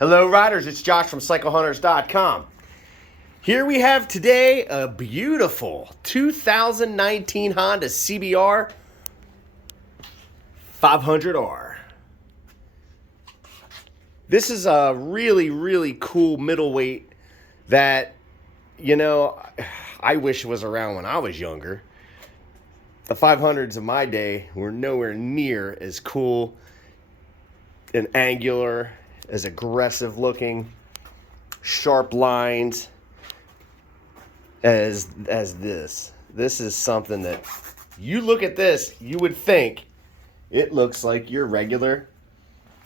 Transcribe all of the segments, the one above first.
Hello riders, it's Josh from CycleHunters.com. Here we have today a beautiful 2019 Honda CBR 500R. This is a really cool middleweight that, I wish was around when I was younger. The 500s of my day were nowhere near as cool and angular, as aggressive looking, sharp lines as this. This is something that you look at this, you would think it looks like your regular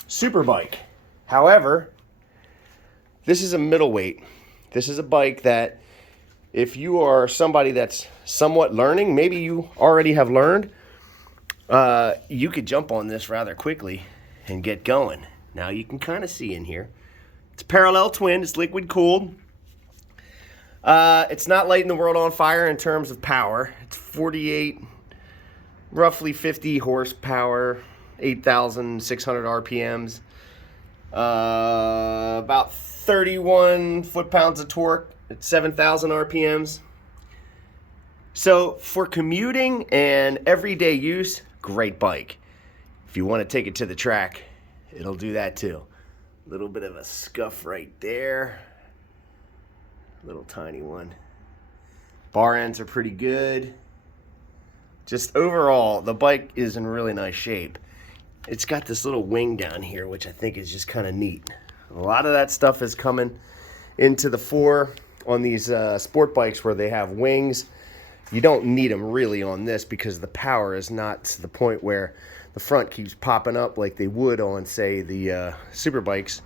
super bike. However, this is a middleweight. This is a bike that if you are somebody that's somewhat learning, maybe you already have learned, you could jump on this rather quickly and get going. Now you can kind of see in here. It's a parallel twin. It's liquid cooled. It's not lighting the world on fire in terms of power. It's 48, roughly 50 horsepower, 8,600 RPMs, about 31 foot-pounds of torque at 7,000 RPMs. So for commuting and everyday use, great bike. If you want to take it to the track, it'll do that too. A little bit of a scuff right there. Little tiny one. Bar ends are pretty good. Just overall, the bike is in really nice shape. It's got this little wing down here, which I think is just kind of neat. A lot of that stuff is coming into the fore on these sport bikes where they have wings. You don't need them really on this because the power is not to the point where the front keeps popping up like they would on, say, the super bikes.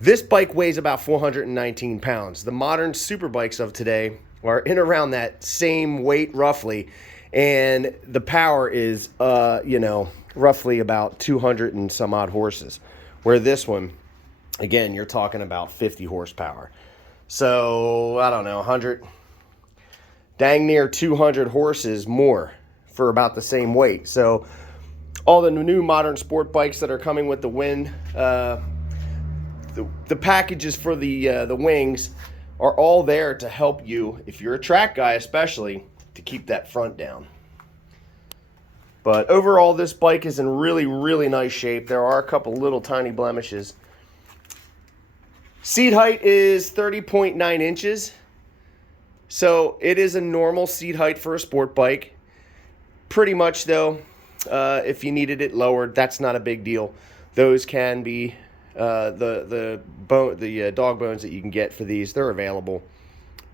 This bike weighs about 419 pounds. The modern super bikes of today are in around that same weight roughly, and the power is, roughly about 200 and some odd horses. Where this one, again, you're talking about 50 horsepower. So, I don't know, 100, dang near 200 horses more for about the same weight. So all the new modern sport bikes that are coming with the wind, the packages for the wings are all there to help you, if you're a track guy especially, to keep that front down. But overall, this bike is in really nice shape. There are a couple little tiny blemishes. Seat height is 30.9 inches. So it is a normal seat height for a sport bike. Pretty much though, if you needed it lowered, that's not a big deal. Those can be the dog bones that you can get for these. They're available.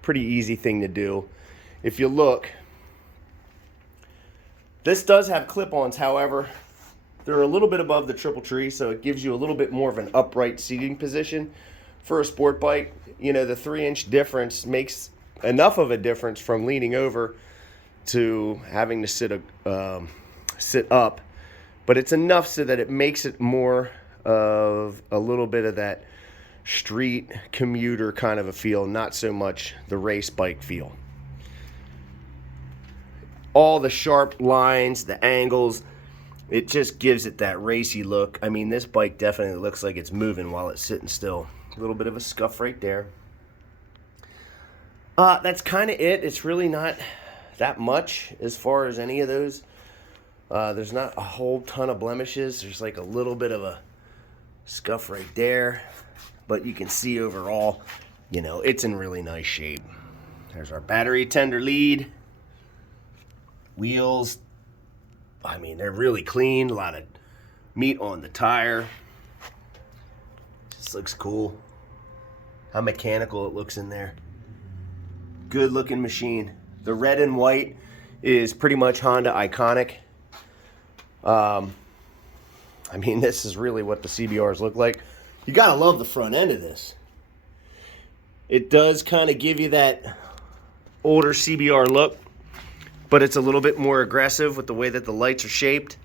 Pretty easy thing to do. If you look, this does have clip-ons. However, they're a little bit above the triple tree, so it gives you a little bit more of an upright seating position for a sport bike. The 3-inch difference makes enough of a difference from leaning over to having to sit up, but it's enough so that it makes it more of a little bit of that street commuter kind of a feel, not so much the race bike feel. All the sharp lines, the angles, it just gives it that racy look. I mean, this bike definitely looks like it's moving while it's sitting still. A little bit of a scuff right there. That's kind of it. It's really not that much as far as any of those. There's not a whole ton of blemishes. There's like a little bit of a scuff right there. But you can see overall, it's in really nice shape. There's our battery tender lead. Wheels, I mean, they're really clean. A lot of meat on the tire. Just looks cool. How mechanical it looks in there. Good looking machine. The red and white is pretty much Honda iconic. I mean, this is really what the CBRs look like. You gotta love the front end of this. It does kind of give you that older CBR look, but it's a little bit more aggressive with the way that the lights are shaped.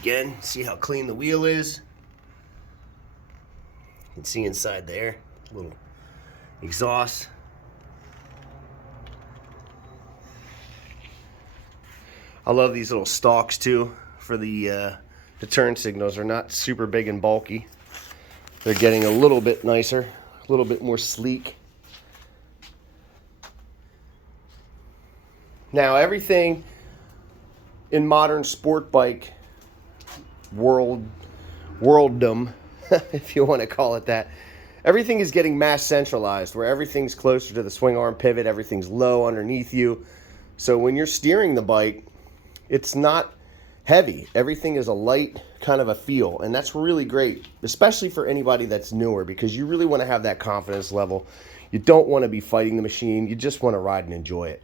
Again, see how clean the wheel is. You can see inside there, little exhaust. I love these little stalks too for the The turn signals are not super big and bulky. They're getting a little bit nicer, a little bit more sleek. Now, everything in modern sport bike worlddom, if you want to call it that, everything is getting mass centralized, where everything's closer to the swing arm pivot, everything's low underneath you. So when you're steering the bike, it's not heavy. Everything is a light kind of a feel, and that's really great, especially for anybody that's newer, because you really want to have that confidence level. You don't want to be fighting the machine. You just want to ride and enjoy it.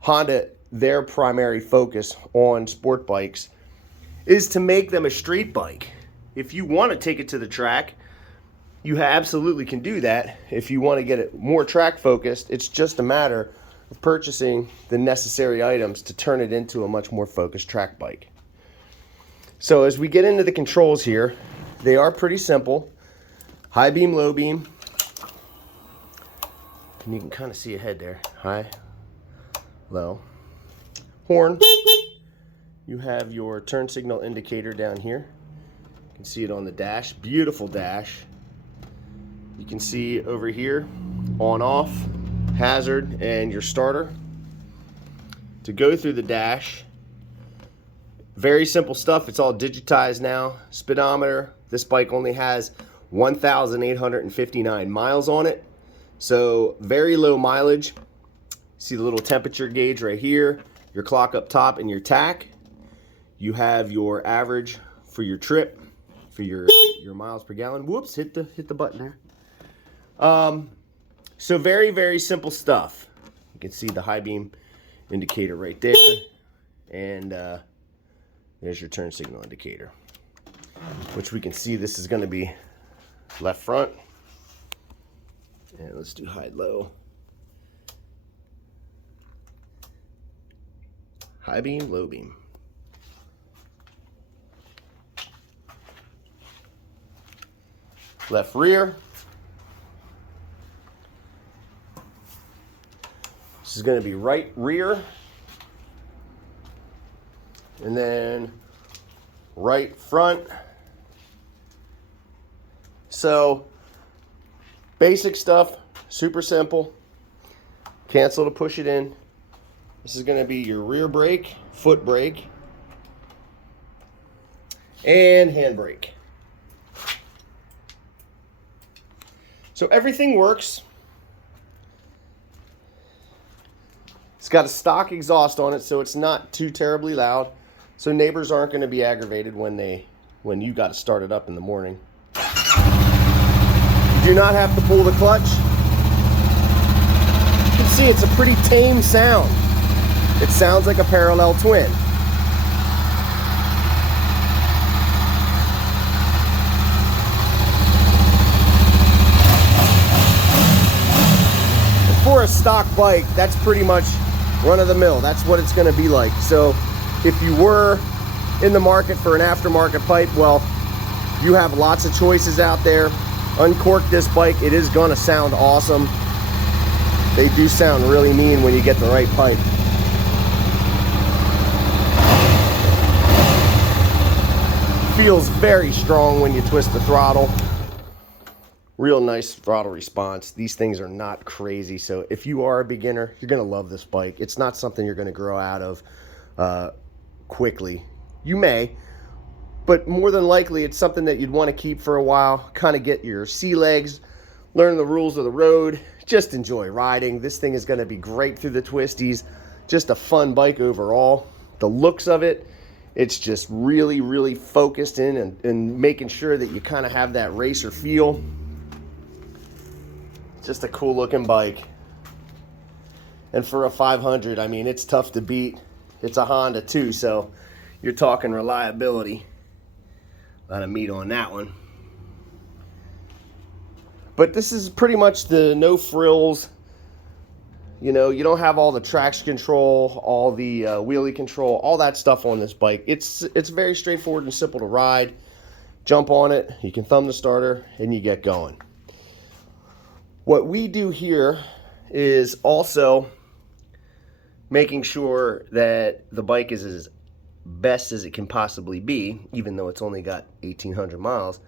Honda, their primary focus on sport bikes is to make them a street bike. If you want to take it to the track, you absolutely can do that. If you want to get it more track focused, it's just a matter of purchasing the necessary items to turn it into a much more focused track bike. So as we get into the controls here, they are pretty simple. High beam, low beam. And you can kind of see ahead there. High, low. Horn. You have your turn signal indicator down here. You can see it on the dash. Beautiful dash. You can see over here, on, off, hazard, and your starter. To go through the dash, very simple stuff. It's all digitized now. Speedometer. This bike only has 1,859 miles on it. So very low mileage. See the little temperature gauge right here, your clock up top, and your tach. You have your average for your trip, for your miles per gallon. Whoops, hit the button there. So very, very simple stuff. You can see the high beam indicator right there, and there's your turn signal indicator, which we can see this is going to be left front. And let's do high, low. High beam, low beam. Left rear. This is going to be right rear. And then right front. So basic stuff, super simple. Cancel to push it in. This is going to be your rear brake, foot brake, and hand brake. So everything works. It's got a stock exhaust on it, so it's not too terribly loud. So neighbors aren't going to be aggravated when you got to start it up in the morning. You do not have to pull the clutch. You can see it's a pretty tame sound. It sounds like a parallel twin. For a stock bike, that's pretty much run-of-the-mill. That's what it's going to be like. So if you were in the market for an aftermarket pipe, well, you have lots of choices out there. Uncork this bike. It is going to sound awesome. They do sound really mean when you get the right pipe. Feels very strong when you twist the throttle. Real nice throttle response. These things are not crazy, so if you are a beginner, you're going to love this bike. It's not something you're going to grow out of quickly. You may, but more than likely it's something that you'd want to keep for a while, kind of get your sea legs, learn the rules of the road, just enjoy riding. This thing is going to be great through the twisties. Just a fun bike overall. The looks of it, it's just really, really focused in and making sure that you kind of have that racer feel. Just a cool looking bike. And for a 500, I mean, it's tough to beat. It's a Honda too, so you're talking reliability. A lot of meat on that one. But this is pretty much the no frills. You know, you don't have all the traction control, all the wheelie control, all that stuff on this bike. It's very straightforward and simple to ride. Jump on it, you can thumb the starter, and you get going. What we do here is also making sure that the bike is as best as it can possibly be, even though it's only got 1,800 miles,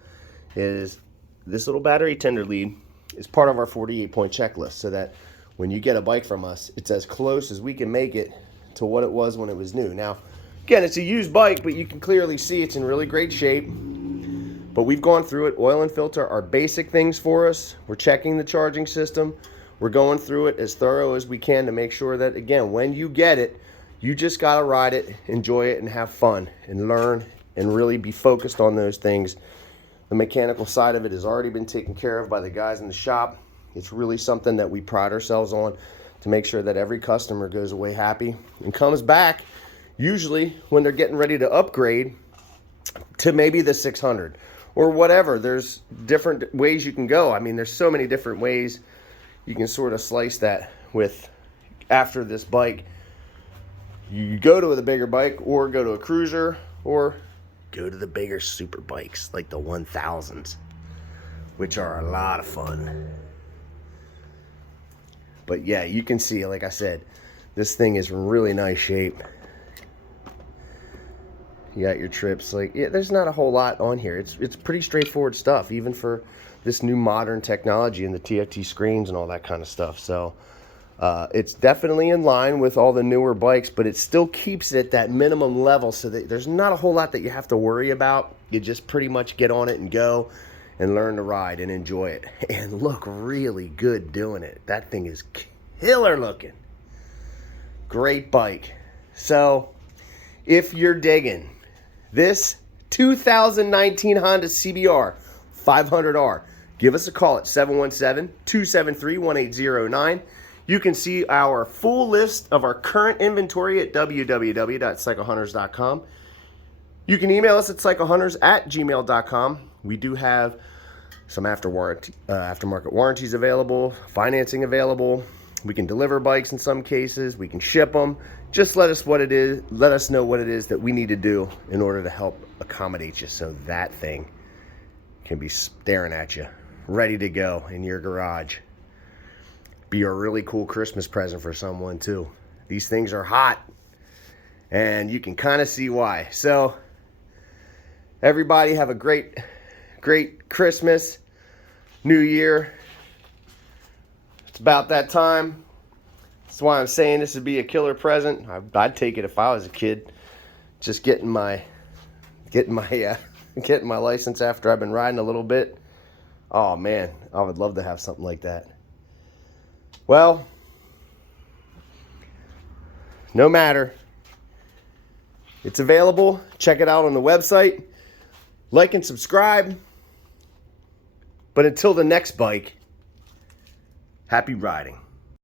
is this little battery tender lead is part of our 48-point checklist, so that when you get a bike from us, it's as close as we can make it to what it was when it was new. Now, again, it's a used bike, but you can clearly see it's in really great shape. But we've gone through it. Oil and filter are basic things for us. We're checking the charging system. We're going through it as thorough as we can to make sure that, again, when you get it, you just got to ride it, enjoy it, and have fun, and learn, and really be focused on those things. The mechanical side of it has already been taken care of by the guys in the shop. It's really something that we pride ourselves on, to make sure that every customer goes away happy and comes back, usually when they're getting ready to upgrade to maybe the 600 or whatever. There's different ways you can go. I mean, there's so many different ways you can sort of slice that with after this bike. You go to the bigger bike, or go to a cruiser, or go to the bigger super bikes like the 1000s, which are a lot of fun. But yeah, you can see, like I said, this thing is in really nice shape. You got your trips. Like, yeah, there's not a whole lot on here. It's pretty straightforward stuff, even for this new modern technology and the TFT screens and all that kind of stuff. So it's definitely in line with all the newer bikes, but it still keeps it at that minimum level, so that there's not a whole lot that you have to worry about. You just pretty much get on it and go and learn to ride and enjoy it, and look really good doing it. That thing is killer looking. Great bike. So if you're digging this 2019 Honda CBR 500R, give us a call at 717-273-1809. You can see our full list of our current inventory at www.cyclehunters.com. You can email us at cyclehunters@gmail.com. We do have some aftermarket warranties available, financing available. We can deliver bikes in some cases. We can ship them. Just let us know what it is that we need to do in order to help accommodate you, so that thing can be staring at you, ready to go in your garage. Be a really cool Christmas present for someone too. These things are hot, and you can kind of see why. So everybody have a great Christmas, New Year. It's about that time. That's why I'm saying this would be a killer present. I'd take it if I was a kid. Just getting my license after I've been riding a little bit. Oh man, I would love to have something like that. Well, no matter. It's available. Check it out on the website. Like and subscribe. But until the next bike, happy riding.